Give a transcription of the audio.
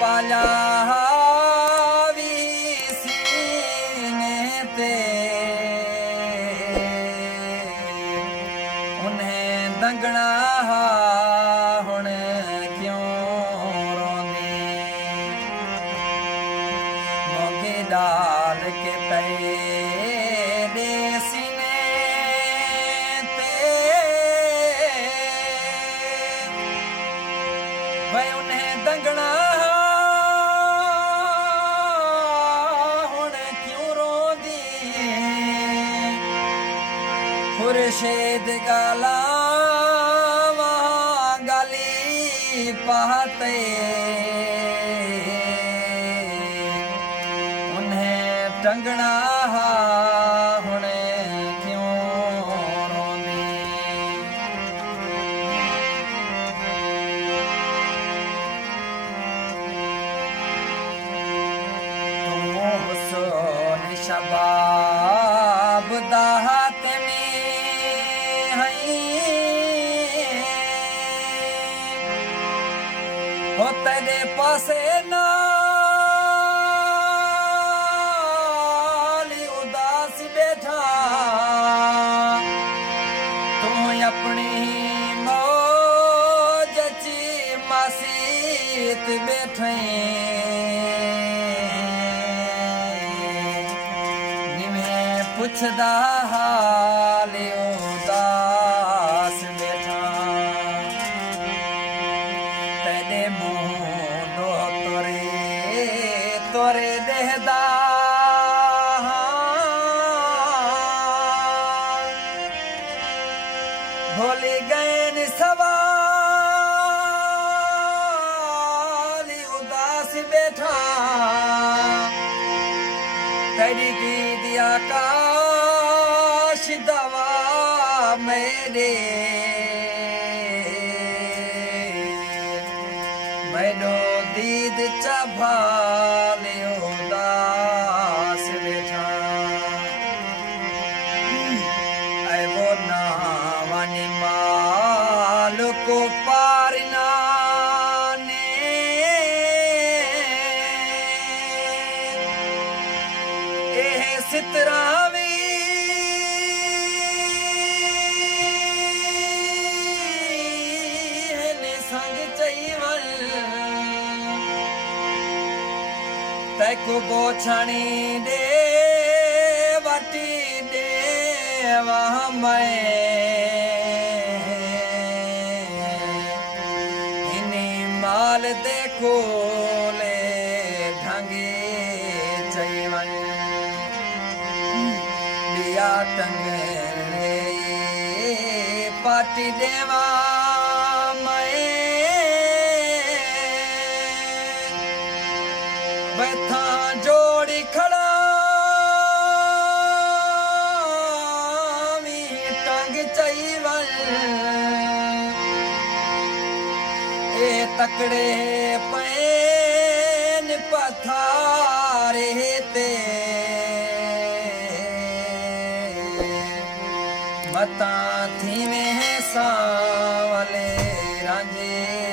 पाला सीने ते उन्हें दंगना हुण क्यों रोंदे मोगे डाल के तेरे सीने ते भाई उन्हें दंगना खुर्शीद गाला गाली पाते उन्हें टंगना हुण क्यों रोंदे तू हुस्न शबाब दाहत में हो तेरे पासे नाल उदास बैठा तू अपनी मौज ची मासीत बैठे निवें पुछदा हाल उदास बैठा तेरे मुंडो तोरे देहदा भोली गए नि सवाल उदास बैठा तेरी की दिया काश दवा मेरे मैनो दीद चभाले उदास बैठा ऐ वो नावानी माल को पारना ने एह सितरावी तैको बोछणी दे वटी दे वहाँ मैं इन्हीं माल देखो ले ढंगे चैवन दिया टंगे पाटी देवा बैठा जोड़ी खड़ा टंग चईवन ए तकड़े पैन पथारे ते मता थी में सांवले रांझे